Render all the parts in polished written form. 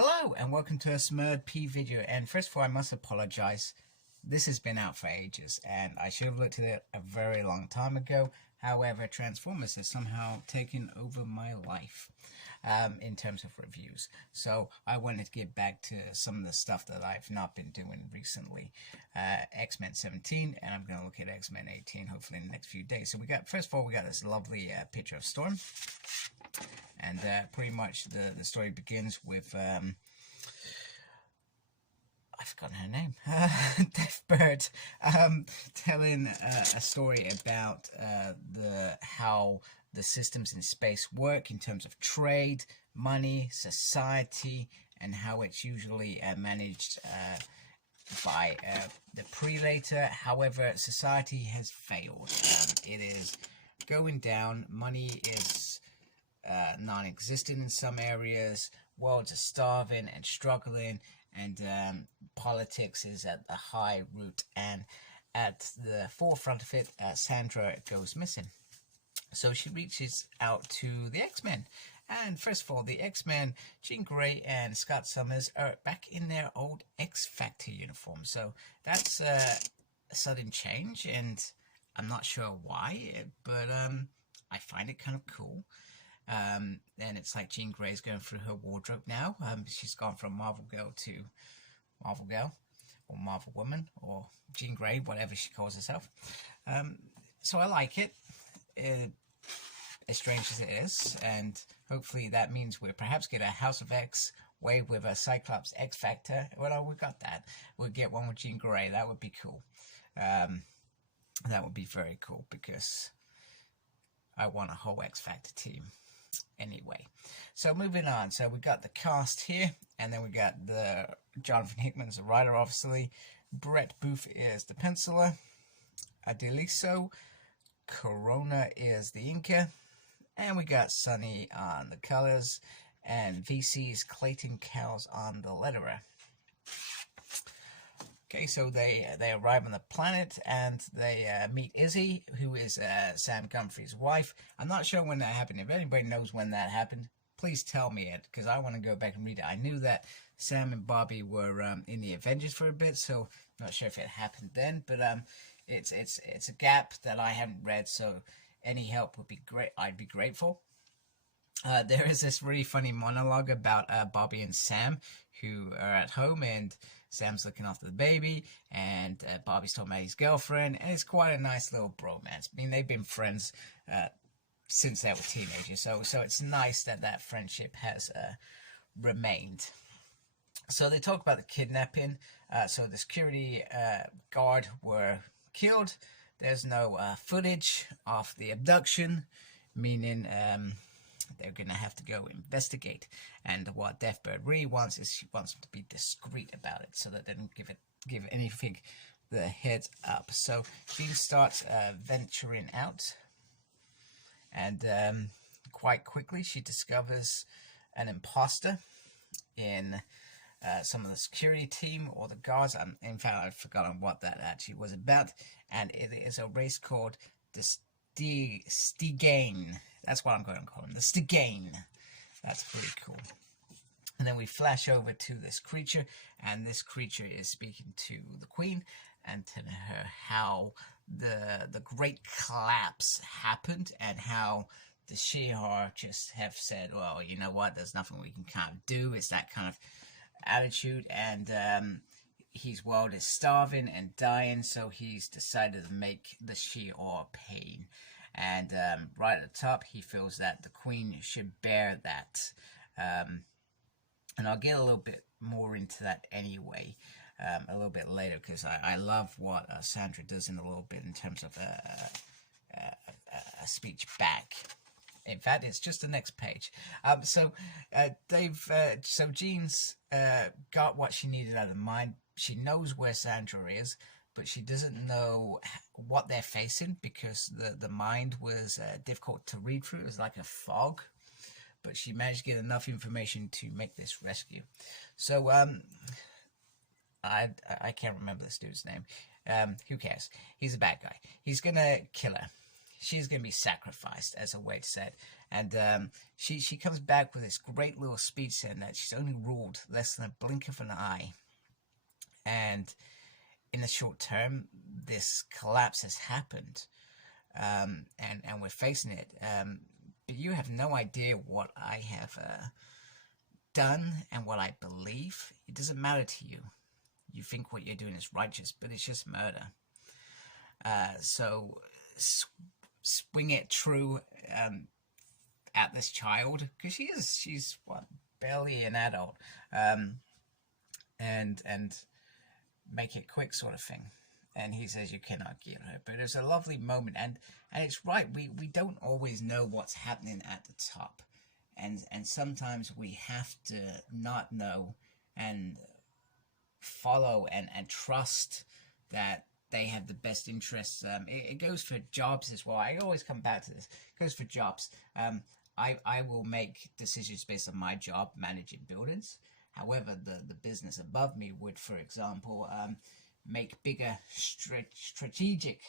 Hello and welcome to a Smurd P video, and first of all I must apologize. This has been out for ages and I should have looked at it a very long time ago. However, Transformers has somehow taken over my life in terms of reviews. So I wanted to get back to some of the stuff that I've not been doing recently. X-Men 17, and I'm going to look at X-Men 18 hopefully in the next few days. So first of all we got this lovely picture of Storm. And pretty much the story begins with, I've forgotten her name, Deathbird, telling a story about how the systems in space work in terms of trade, money, society, and how it's usually managed by the Prelator. However, society has failed. It is going down. Money is non-existent in some areas, worlds are starving and struggling, and politics is at the high root, and at the forefront of it, Sandra goes missing. So she reaches out to the X-Men, and first of all, the X-Men, Jean Grey and Scott Summers, are back in their old X-Factor uniform. So that's a sudden change, and I'm not sure why, but I find it kind of cool. And it's like Jean Grey's going through her wardrobe now. She's gone from Marvel Girl to Marvel Girl, or Marvel Woman, or Jean Grey, whatever she calls herself. So I like it, as strange as it is, and hopefully that means we'll perhaps get a House of X wave with a Cyclops X Factor. Well, we got that. We'll get one with Jean Grey. That would be cool. That would be very cool, because I want a whole X Factor team. Anyway, so moving on. So we got the cast here, and then we got the Jonathan Hickman as the writer, obviously. Brett Booth is the penciler. Adeliso Corona is the inker. And we got Sonny on the colors, and VC's Clayton Cowles on the letterer. Okay, so they arrive on the planet, and they meet Izzy, who is Sam Gumphrey's wife. I'm not sure when that happened. If anybody knows when that happened, please tell me it, because I want to go back and read it. I knew that Sam and Bobby were in the Avengers for a bit, so I'm not sure if it happened then. But it's a gap that I haven't read, so any help would be great. I'd be grateful. There is this really funny monologue about Bobby and Sam, who are at home, and Sam's looking after the baby, and Bobby's talking about his girlfriend, and it's quite a nice little bromance. I mean, they've been friends since they were teenagers, so it's nice that that friendship has remained. So they talk about the kidnapping. So the security guard were killed. There's no footage of the abduction, meaning they're going to have to go investigate. And what Deathbird really wants is she wants them to be discreet about it, so that they don't give anything the heads up. So Jean starts venturing out, and quite quickly she discovers an imposter in some of the security team, or the guards. In fact, I've forgotten what that actually was about, and it is a race called the Stigane. That's what I'm going to call him, the Stigane. That's pretty cool. And then we flash over to this creature, and this creature is speaking to the Queen and telling her how the great collapse happened, and how the Shi'ar just have said, well, you know what, there's nothing we can kind of do. It's that kind of attitude, and his world is starving and dying, so he's decided to make the Shi'ar pay. And right at the top, he feels that the Queen should bear that. And I'll get a little bit more into that anyway, a little bit later, because I love what Sandra does in a little bit in terms of a speech back. In fact, it's just the next page. So Jean's got what she needed out of mind. She knows where Sandra is, but she doesn't know what they're facing, because the mind was difficult to read through. It was like a fog, but she managed to get enough information to make this rescue. So I can't remember this dude's name. Who cares? He's a bad guy. He's gonna kill her. She's gonna be sacrificed, as a way to say it. And she comes back with this great little speech saying that she's only ruled less than a blink of an eye, and in the short term, this collapse has happened, and we're facing it. But you have no idea what I have done and what I believe. It doesn't matter to you. You think what you're doing is righteous, but it's just murder. So swing it true at this child, because she's what, barely an adult, and make it quick, sort of thing. And he says you cannot kill her, but it's a lovely moment, and it's right. We don't always know what's happening at the top, and sometimes we have to not know and follow and trust that they have the best interests. It goes for jobs as well. I always come back to this. It goes for jobs. I will make decisions based on my job, managing buildings. However, the business above me would, for example, make bigger strategic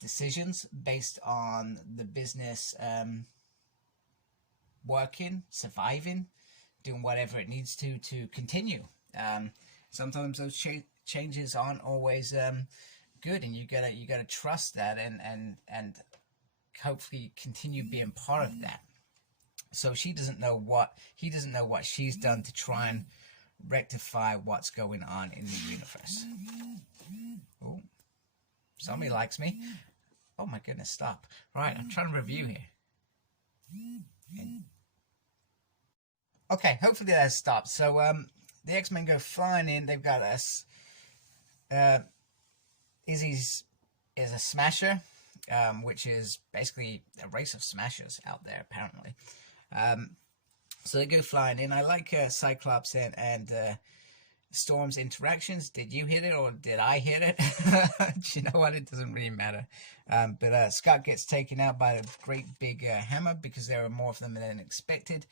decisions based on the business working, surviving, doing whatever it needs to continue. Sometimes those changes aren't always good, and you gotta trust that and hopefully continue being part of that. So he doesn't know what she's done to try and rectify what's going on in the universe. Oh, somebody likes me. Oh my goodness, stop. Right, I'm trying to review here. Okay, hopefully that has stopped. So the X-Men go flying in. They've got us. Izzy's is a smasher, which is basically a race of smashers out there, apparently. So they go flying in. I like Cyclops and Storm's interactions. Did you hit it or did I hit it? Do you know what? It doesn't really matter. But Scott gets taken out by a great big hammer because there are more of them than expected.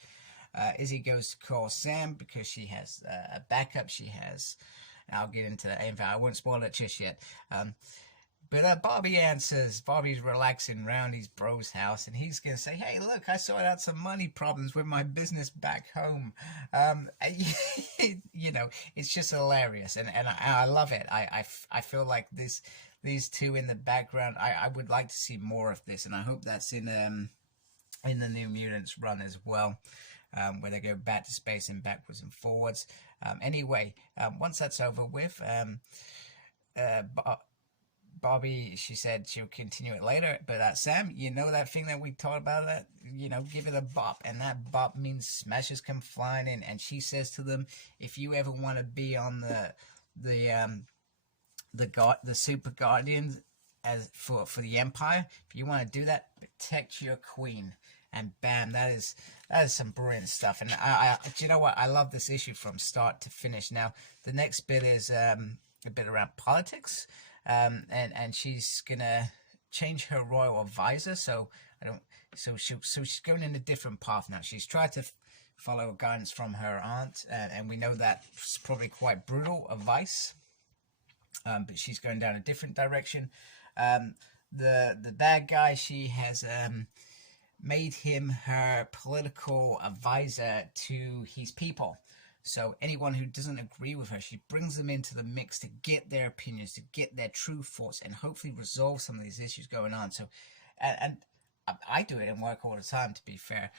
Izzy goes to call Sam because she has a backup. She has... I'll get into that. In fact, I won't spoil it just yet. But Bobby answers. Bobby's relaxing around his bro's house, and he's going to say, hey, look, I sorted out some money problems with my business back home. You know, it's just hilarious, and I love it. I feel like these two in the background, I would like to see more of this, and I hope that's in the New Mutants run as well. Where they go back to space and backwards and forwards. Anyway, once that's over with, Bobby, she said she'll continue it later. But Sam, you know that thing that we talked about, that, you know, give it a bop. And that bop means smashers come flying in. And she says to them, if you ever want to be on the Super Guardians as for the Empire, if you want to do that, protect your queen. And bam, that is some brilliant stuff. And I do you know what? I love this issue from start to finish. Now, the next bit is a bit around politics, and she's gonna change her royal advisor. So she's going in a different path now. She's tried to follow guidance from her aunt, and we know that's probably quite brutal advice. But she's going down a different direction. The bad guy, she has made him her political advisor to his people. So anyone who doesn't agree with her, she brings them into the mix to get their opinions, to get their true thoughts, and hopefully resolve some of these issues going on. So, and I do it in work all the time, to be fair.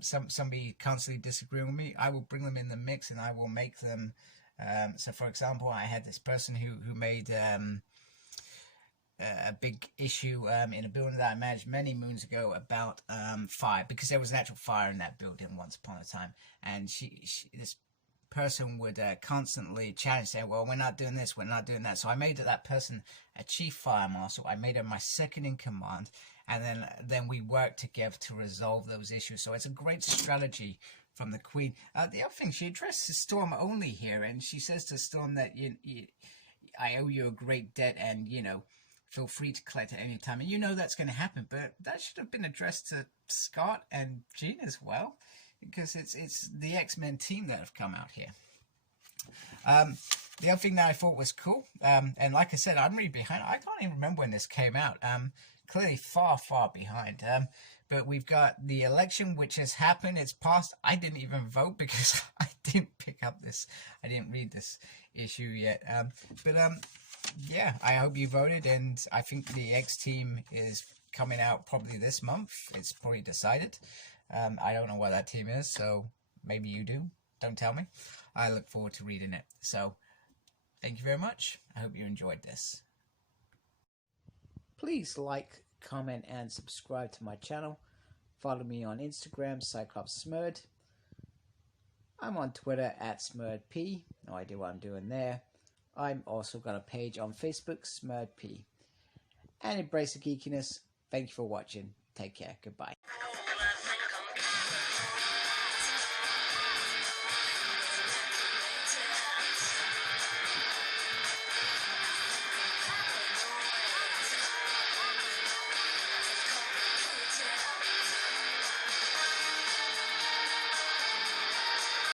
Somebody constantly disagreeing with me, I will bring them in the mix and I will make them. So, for example, I had this person who made a big issue in a building that I managed many moons ago about fire, because there was an actual fire in that building once upon a time, and this person would constantly challenge, saying, well, we're not doing this, we're not doing that. So I made that person a chief fire marshal. I made her my second in command, and then we worked together to resolve those issues. So it's a great strategy from the Queen. The other thing, she addresses Storm only here, and she says to Storm that I owe you a great debt, and feel free to collect at any time. And that's going to happen, but that should have been addressed to Scott and Jean as well, because it's the X-Men team that have come out here. The other thing that I thought was cool, and like I said, I'm really behind. I can't even remember when this came out. Clearly far behind. but we've got the election, which has happened. It's passed. I didn't even vote because I didn't pick up this. I didn't read this issue yet. But yeah, I hope you voted, and I think the X team is coming out probably this month. It's probably decided. I don't know what that team is, so maybe you do. Don't tell me. I look forward to reading it. So thank you very much. I hope you enjoyed this. Please like, comment, and subscribe to my channel. Follow me on Instagram, CyclopsSmurd. I'm on Twitter @SmurdP. No idea what I'm doing there. I'm also got a page on Facebook, SmurdP. And embrace the geekiness. Thank you for watching. Take care. Goodbye.